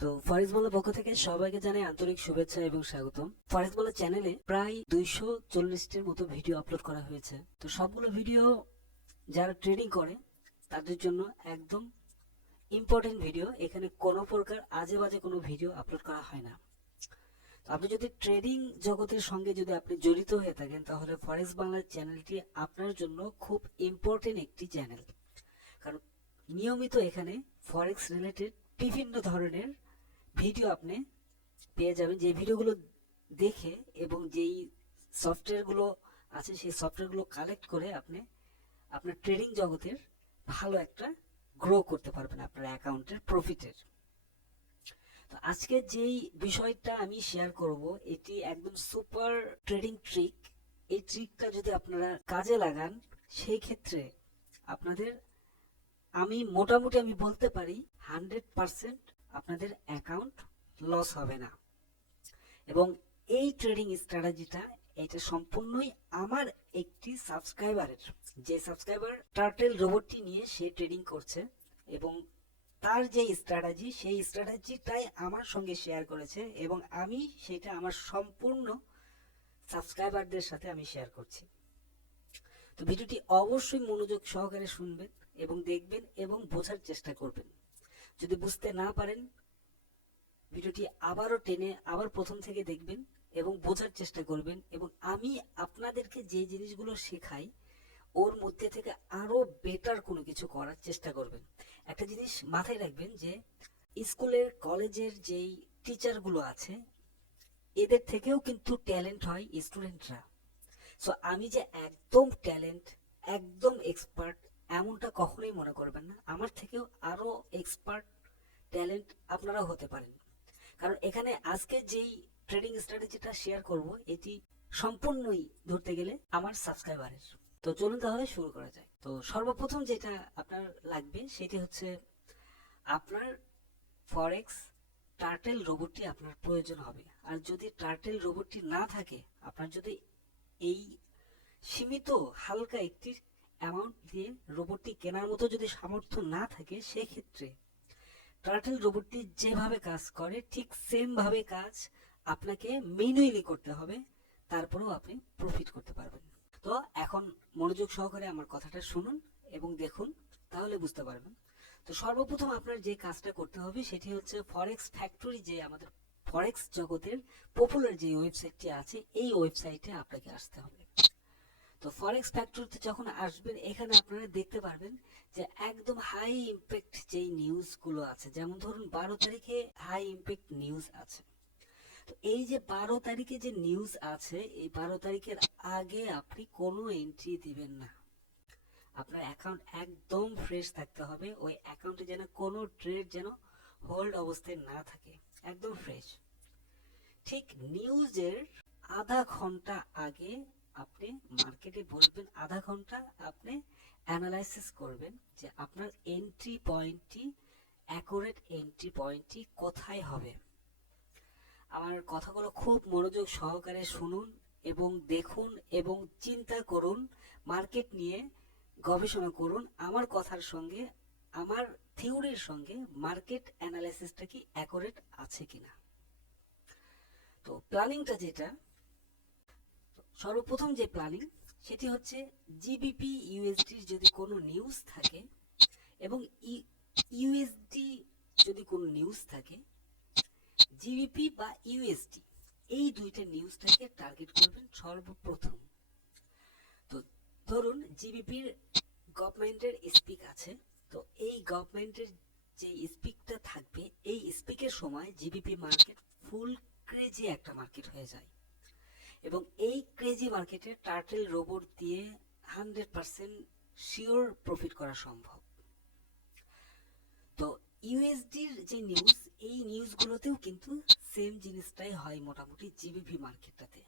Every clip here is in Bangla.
তো ফরেক্স বলার পক্ষ থেকে সবাইকে জানাই আন্তরিক শুভেচ্ছা এবং স্বাগতম। ফরেক্স বলার চ্যানেলে প্রায় 240টির মতো ভিডিও আপলোড করা হয়েছে। তো সবগুলো ভিডিও যারা ট্রেডিং করে তাদের জন্য একদম ইম্পর্টেন্ট ভিডিও। এখানে কোনো প্রকার আজে বাজে কোনো ভিডিও আপলোড করা হয় না। আপনি যদি ট্রেডিং জগতের সঙ্গে যদি আপনি জড়িত হয়ে থাকেন তাহলে ফরেক্স বাংলা চ্যানেলটি আপনার জন্য খুব ইম্পর্টেন্ট একটি চ্যানেল। কারণ নিয়মিত এখানে ফরেক্স রিলেটেড বিভিন্ন ধরনের ভিডিও আপনি পেয়ে যাবেন, যে ভিডিওগুলো দেখে এবং যেই সফটওয়্যারগুলো আছে সেই সফটওয়্যারগুলো কালেক্ট করে আপনি আপনার ট্রেডিং জগতের ভালো একটা গ্রো করতে পারবেন আপনার অ্যাকাউন্টের প্রফিটের। তো আজকে যেই বিষয়টা আমি শেয়ার করব এটি একদম সুপার ট্রেডিং ট্রিক। এই ট্রিকটা যদি আপনারা কাজে লাগান সেই ক্ষেত্রে আপনাদের মোটামুটি আমি বলতে পারি 100% আপনাদের অ্যাকাউন্ট লস হবে না। এবং এই ট্রেডিং স্ট্র্যাটেজিটা এটা সম্পূর্ণই আমার একটি সাবস্ক্রাইবারের, যে সাবস্ক্রাইবার টার্টেল রোবটটি নিয়ে সে ট্রেডিং করছে এবং তার যে স্ট্র্যাটেজি সেই স্ট্র্যাটেজিটাই আমার সঙ্গে শেয়ার করেছে এবং আমি সেটা আমার সম্পূর্ণ সাবস্ক্রাইবারদের সাথে আমি শেয়ার করছি। তো ভিডিওটি অবশ্যই মনোযোগ সহকারে শুনবেন এবং দেখবেন এবং বোঝার চেষ্টা করবেন। যদি বুঝতে না পারেন ভিডিওটি আবারও টেনে আবার প্রথম থেকে দেখবেন এবং বোঝার চেষ্টা করবেন এবং আমি আপনাদেরকে যে জিনিসগুলো শেখাই ওর মধ্যে থেকে আরো বেটার কোনো কিছু করার চেষ্টা করবেন। একটা জিনিস মাথায় রাখবেন যে স্কুলের কলেজের যেই টিচারগুলো আছে এদের থেকেও কিন্তু ট্যালেন্ট হয় স্টুডেন্টরা। সো আমি যে একদম ট্যালেন্ট একদম এক্সপার্ট এমনটা কখনোই মনে করবেন না। আমার থেকেও আরো এক্সপার্ট ট্যালেন্ট আপনারাও হতে পারেন। কারণ এখানে আজকে যেই ট্রেডিং স্ট্র্যাটেজিটা শেয়ার করব এটি সম্পূর্ণই ধরতে গেলে আমার সাবস্ক্রাইবারের। তো চলুন তাহলে শুরু করা যায়। তো সর্বপ্রথম যেটা আপনার লাগবে সেটি হচ্ছে আপনার ফরেক্স টার্টেল রোবটটি আপনার প্রয়োজন হবে। আর যদি টার্টেল রোবটটি না থাকে, আপনার যদি এই সীমিত হালকা একটি অ্যামাউন্ট দিয়ে রোবটটি কেনার মতো যদি সামর্থ্য না থাকে, সেক্ষেত্রে টার্টেল রোবটটি যেভাবে কাজ করে ঠিক সেম ভাবে কাজ আপনাকে ম্যানুয়ালি করতে হবে, তারপরেও আপনি প্রফিট করতে পারবেন। তো এখন মনোযোগ সহকারে আমার কথাটা শুনুন এবং দেখুন, তাহলে বুঝতে পারবেন। তো সর্বপ্রথম আপনার যে কাজটা করতে হবে সেটি হচ্ছে ফরেক্স ফ্যাক্টরি, যে আমাদের ফরেক্স জগতের পপুলার যে ওয়েবসাইটটি আছে এই ওয়েবসাইটে আপনাকে আসতে হবে। তো ফরেক্স ফ্যাক্টরিতে যখন আসবেন এখানে আপনারা দেখতে পারবেন যে একদম হাই ইম্প্যাক্ট যেই নিউজগুলো আছে, যেমন ধরুন 12 তারিখে হাই ইম্প্যাক্ট নিউজ আছে। তো এই যে 12 তারিখে যে নিউজ আছে এই 12 তারিখের আগে আপনি কোনো এন্ট্রি দিবেন না। আপনার অ্যাকাউন্ট একদম ফ্রেশ থাকতে হবে, ওই অ্যাকাউন্টে যেন কোনো ট্রেড যেন হোল্ড অবস্থায় না থাকে, একদম ফ্রেশ। ঠিক নিউজের আধা ঘন্টা আগে আপনি মার্কেটে বসবেন, আধা ঘন্টা আপনি অ্যানালাইসিস করবেন যে আপনার এন্ট্রি পয়েন্টটি, অ্যাকুরেট এন্ট্রি পয়েন্টটি কোথায় হবে। আমার কথাগুলো খুব মনোযোগ সহকারে শুনুন এবং দেখুন এবং চিন্তা করুন, মার্কেট নিয়ে গবেষণা করুন। আমার কথার সঙ্গে আমার থিওরির সঙ্গে মার্কেট অ্যানালাইসিসটা কি অ্যাকুরেট আছে কিনা। তো প্ল্যানিংটা যেটা, সর্বপ্রথম যে প্ল্যানিং সেটি হচ্ছে জিবিপি ইউএসডির যদি কোনো নিউজ থাকে এবং ইউএসডি যদি কোনো নিউজ থাকে, জিবিপি বা ইউএসডি এই দুইটা নিউজটাকে টার্গেট করবেন সর্বপ্রথম। তো ধরুন জিবিপির গভর্নমেন্টের স্পিক আছে, তো এই গভর্নমেন্টের যে স্পিকটা থাকবে এই স্পিকের সময় জিবিপি মার্কেট ফুল ক্রেজি একটা মার্কেট হয়ে যায় এবং এই ক্রেজি মার্কেটে টার্টেল রোবট দিয়ে 100% শিওর প্রফিট করা সম্ভব। তো ইউএসডির যে নিউজ এই নিউজগুলোতেও কিন্তু সেম জিনিসটাই হয় মোটামুটি জিবিপি মার্কেটটাতে।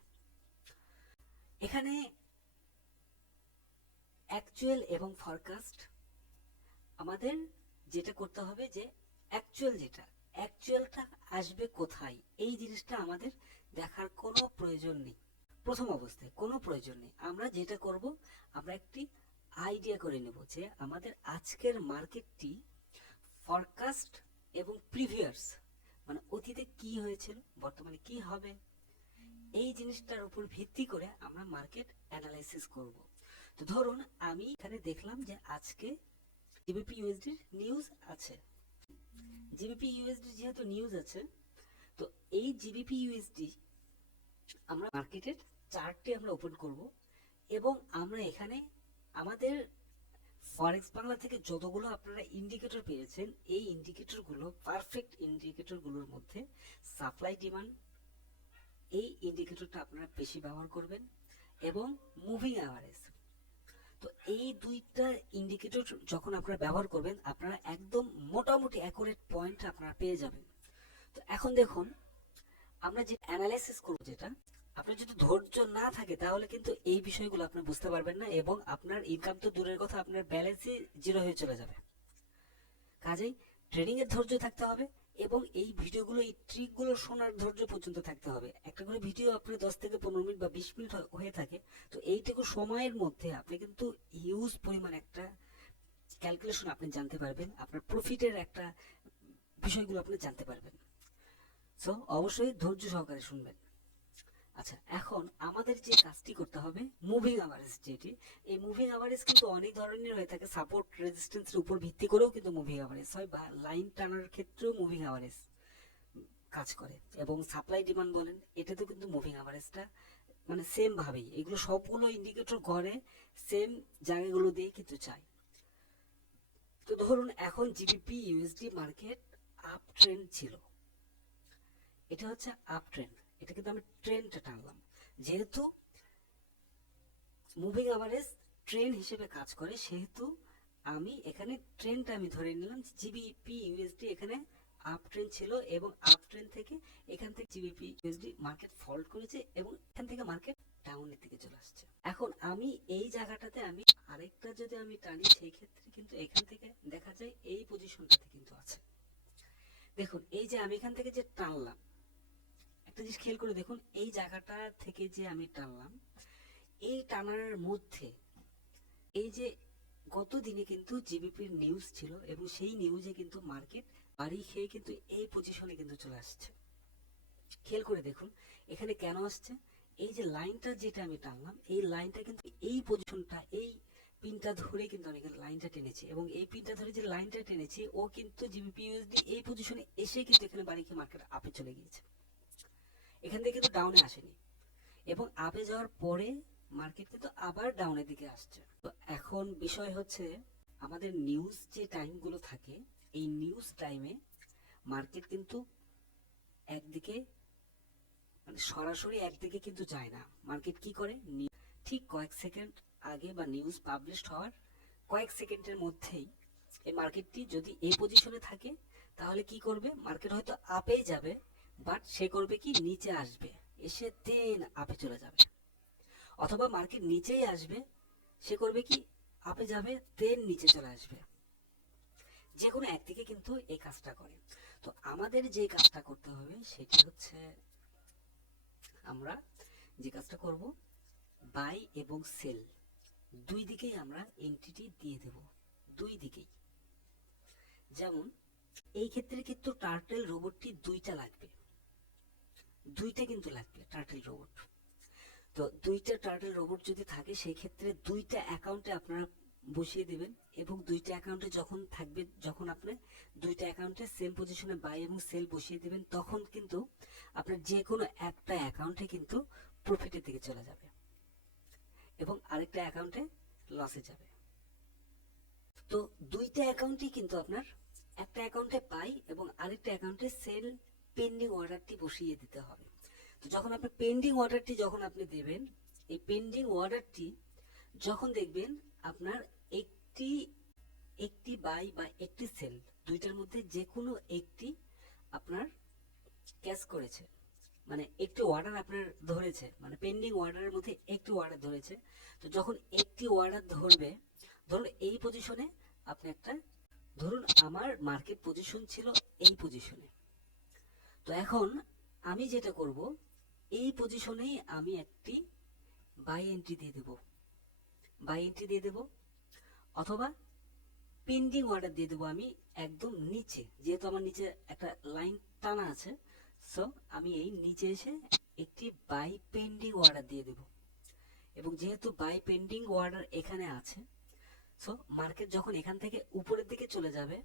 এখানে অ্যাকচুয়াল এবং ফরকাস্ট আমাদের যেটা করতে হবে যে অ্যাকচুয়ালটা আসবে কোথায় এই জিনিসটা আমাদের দেখার কোনো প্রয়োজন নেই। প্রথম অবস্থায় কোনো প্রয়োজন নেই। আমরা যেটা করব, আমরা একটি আইডিয়া করে নেব যে আমাদের আজকের মার্কেটটি ফরকাস্ট এবং প্রিভিয়াস অতীতে কি হয়েছিল, বর্তমানে কি হবে, এই জিনিসটার উপর ভিত্তি করে আমরা মার্কেট অ্যানালাইসিস করব। তো ধরুন আমি এখানে দেখলাম যে আজকে জিবিপি ইউএসডি নিউজ আছে। জিবিপি ইউএসডি যেহেতু নিউজ আছে, তো এই জিবিপি ইউএসডি আমরা মার্কেটের চার্টটি আমরা ওপেন করব এবং আমরা এখানে আমাদের ফরেক্স বাংলা থেকে যতগুলো আপনারা ইন্ডিকেটর পেয়েছেন, এই ইন্ডিকেটরগুলো পারফেক্ট ইন্ডিকেটরগুলোর মধ্যে সাপ্লাই ডিমান্ড এই ইন্ডিকেটরটা আপনারা বেশি ব্যবহার করবেন এবং মুভিং অ্যাভারেজ। তো এই দুইটা ইন্ডিকেটর যখন আপনারা ব্যবহার করবেন, আপনারা একদম মোটামুটি অ্যাকুরেট পয়েন্ট আপনারা পেয়ে যাবেন। তো এখন দেখুন আমরা যে অ্যানালাইসিস করব, যেটা আপনার যদি ধৈর্য না থাকে তাহলে কিন্তু এই বিষয়গুলো আপনি বুঝতে পারবেন না এবং আপনার ইনকাম তো দূরের কথা, আপনার ব্যালেন্সই জিরো হয়ে চলে যাবে। কাজেই ট্রেডিং এর ধৈর্য থাকতে হবে এবং এই ভিডিওগুলো, এই ট্রিকগুলো শোনার ধৈর্য পর্যন্ত থাকতে হবে। একটা করে ভিডিও আপনার 10 থেকে 15 মিনিট বা 20 মিনিট হয়ে থাকে, তো এইটুকু সময়ের মধ্যে আপনি কিন্তু হিউজ পরিমাণ একটা ক্যালকুলেশন আপনি জানতে পারবেন, আপনার প্রফিটের একটা বিষয়গুলো আপনি জানতে পারবেন। সো অবশ্যই ধৈর্য সহকারে শুনবেন। আচ্ছা, এখন আমাদের যে কাজটি করতে হবে, মুভিং অ্যাভারেজ যেটি, এই মুভিং অ্যাভারেজ কিন্তু অনেক ধরনের হয়ে থাকে। সাপোর্ট রেজিস্ট্যান্সের উপর ভিত্তি করেও কিন্তু মুভিং অ্যাভারেজ হয়, বা লাইন টানার ক্ষেত্রেও মুভিং অ্যাভারেজ কাজ করে, এবং সাপ্লাই ডিমান্ড বলেন, এটাতেও কিন্তু মুভিং অ্যাভারেজটা মানে সেম ভাবেই, এগুলো সবগুলো ইন্ডিকেটর ঘরে সেম জায়গাগুলো দিয়ে কিন্তু চাই। তো ধরুন এখন GBP USD market up trend ছিল, এটা হচ্ছে আপ ট্রেন্ড, এটা কিন্তু আমি ট্রেন্ডটা টানলাম। যেহেতু মুভিং অ্যাভারেজ ট্রেন্ড হিসেবে কাজ করে, সেহেতু আমি এখানে ট্রেন্ডটা আমি ধরে নিলাম। জিবিপি ইউএসডি এখানে আপ ট্রেন্ড ছিল এবং আপ ট্রেন্ড থেকে এখান থেকে জিবিপি ইউএসডি মার্কেট ফল্ট করেছে এবং এখান থেকে মার্কেট ডাউনের দিকে চলে আসছে। এখন আমি এই জায়গাটাতে আমি আরেকটা যদি আমি টানি, সেই ক্ষেত্রে কিন্তু এখান থেকে দেখা যায় এই পজিশনটাতে কিন্তু আছে। দেখুন এই যে আমি এখান থেকে যে টানলাম, একটা জিনিস খেয়াল করে দেখুন, এই জায়গাটা থেকে যে আমি টানলাম, এই টানার মধ্যে এই যে গত দিনে কিন্তু জিবিপির নিউজ ছিল এবং সেই নিউজে কিন্তু মার্কেট বাড়ি খেয়ে কিন্তু এই পজিশনে কিন্তু চলে আসছে। খেয়াল করে দেখুন এখানে কেন আসছে, এই যে লাইনটা যেটা আমি টানলাম, এই লাইনটা কিন্তু এই পজিশনটা, এই পিনটা ধরে কিন্তু আমি এখানে লাইনটা টেনেছি এবং এই পিনটা ধরে যে লাইনটা টেনেছি, ও কিন্তু জিবিপি ইউএসডি এই পজিশনে এসে কিন্তু এখানে বাড়ি খেয়ে মার্কেট আপে চলে গিয়েছে, এখান থেকে কিন্তু ডাউনে আসেনি এবং আপে যাওয়ার পরে মার্কেট কিন্তু আবার ডাউনের দিকে আসছে। তো এখন বিষয় হচ্ছে আমাদের নিউজ যে টাইমগুলো থাকে, এই নিউজ টাইমে মার্কেট কিন্তু একদিকে মানে সরাসরি একদিকে কিন্তু যায় না। মার্কেট কি করে, ঠিক কয়েক সেকেন্ড আগে বা নিউজ পাবলিশ হওয়ার কয়েক সেকেন্ডের মধ্যেই এই মার্কেটটি যদি এই পজিশনে থাকে, তাহলে কি করবে, মার্কেট হয়তো আপেই যাবে, বাট সে করবে কি, নিচে আসবে, এসে দেন আপে চলে যাবে। অথবা মার্কেট নিচেই আসবে, সে করবে কি, আপে যাবে দেন নিচে চলে আসবে। যে কোনো একদিকে কিন্তু এই কাজটা করে। তো আমাদের যে কাজটা করতে হবে সেটি হচ্ছে, আমরা যে কাজটা করব, বাই এবং সেল দুই দিকেই আমরা এন্ট্রিটি দিয়ে দেব, দুই দিকেই। যেমন এই ক্ষেত্রে কিন্তু টার্টেল রোবটটি দুইটা লাগবে, দুইটা কিন্তু লাগবে টার্টেল রোবট। তো দুইটা টার্টেল রোবট যদি থাকে, সেই ক্ষেত্রে দুইটা অ্যাকাউন্টে আপনারা বসিয়ে দিবেন এবং দুইটা অ্যাকাউন্টে যখন থাকবে, যখন আপনি দুইটা অ্যাকাউন্টে সেম পজিশনে বাই এবং সেল বসিয়ে দিবেন, তখন কিন্তু আপনার যে কোনো একটা অ্যাকাউন্টে কিন্তু প্রফিটের দিকে চলে যাবে এবং আরেকটা অ্যাকাউন্টে লসে যাবে। তো দুইটা অ্যাকাউন্টই কিন্তু আপনার, একটা অ্যাকাউন্টে বাই এবং আরেকটা অ্যাকাউন্টে সেল পেন্ডিং অর্ডারটি বসিয়ে দিতে হবে। তো যখন আপনি পেন্ডিং অর্ডারটি যখন আপনি দেবেন, এই পেন্ডিং অর্ডারটি যখন দেখবেন আপনার একটি একটি বাই বা একটি সেল, দুইটার মধ্যে যে কোনো একটি আপনার ক্যাশ করেছে, মানে একটি অর্ডার আপনার ধরেছে, মানে পেন্ডিং অর্ডারের মধ্যে একটি অর্ডার ধরেছে। তো যখন একটি অর্ডার ধরবে, ধরুন এই পজিশনে আপনি একটা, ধরুন আমার মার্কেট পজিশন ছিল এই পজিশনে, তো এখন আমি যেটা করব, এই পজিশনেই আমি একটি বাই এন্ট্রি দিয়ে দেব, বাই এন্ট্রি দিয়ে দেব, অথবা পেন্ডিং অর্ডার দিয়ে দেবো আমি একদম নিচে, যেহেতু আমার নিচে একটা লাইন টানা আছে। সো আমি এই নিচে এসে একটি বাই পেন্ডিং অর্ডার দিয়ে দেব, এবং যেহেতু বাই পেন্ডিং অর্ডার এখানে আছে, সো মার্কেট যখন এখান থেকে উপরের দিকে চলে যাবে,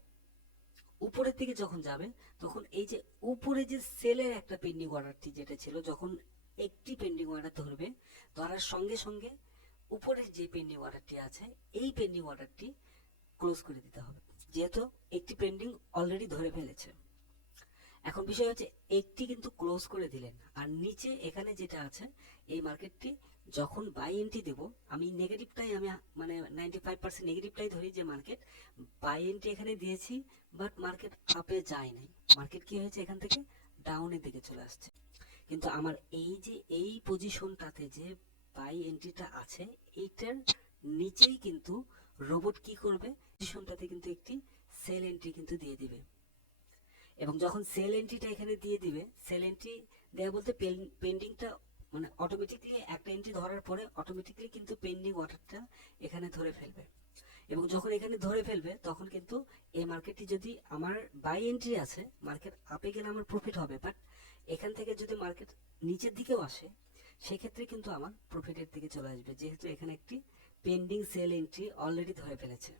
উপরের দিকে যখন যাবে তখন এই যে উপরে যে সেলের একটা পেন্ডিং অর্ডারটি যেটা ছিল, যখন একটি পেন্ডিং অর্ডার ধরবে, ধরার সঙ্গে সঙ্গে উপরের যে পেন্ডিং অর্ডারটি আছে এই পেন্ডিং অর্ডারটি ক্লোজ করে দিতে হবে, যেহেতু একটি পেন্ডিং অলরেডি ধরে ফেলেছে। এখন বিষয় হচ্ছে একটি কিন্তু ক্লোজ করে দিলেন, আর নিচে এখানে যেটা আছে এই মার্কেটটি যখন বাই এন্ট্রি দেব, আমি নেগেটিভটাই আমি মানে 95% নেগেটিভটাই ধরি যে মার্কেট বাই এন্ট্রি এখানে দিয়েছি, বাট মার্কেট আপে যায় নাই, মার্কেট কি হয়েছে এখান থেকে ডাউনের দিকে চলে আসছে। কিন্তু আমার এই যে এই পজিশনটাতে যে বাই এন্ট্রিটা আছে এইটার নিচেই কিন্তু রোবট কি করবে, পজিশনটাতে কিন্তু একটি সেল এন্ট্রি কিন্তু দিয়ে দিবে, এবং যখন সেল এন্ট্রিটা এখানে দিয়ে দিবে, সেল এন্ট্রি দেওয়া বলতে পেন্ডিংটা মানে অটোমেটিকলি একটা এন্ট্রি ধরার পরে অটোমেটিকলি কিন্তু পেন্ডিং অর্ডারটা এখানে ধরে ফেলবে, এবং যখন এখানে ধরে ফেলবে তখন কিন্তু এই মার্কেটটি যদি আমার বাই এন্ট্রি আছে, মার্কেট আপে গেলে আমার প্রফিট হবে, বাট এখান থেকে যদি মার্কেট নিচের দিকেও আসে সেক্ষেত্রে কিন্তু আমার প্রফিটের দিকে চলে আসবে, যেহেতু এখানে একটি পেন্ডিং সেল এন্ট্রি অলরেডি ধরে ফেলেছে।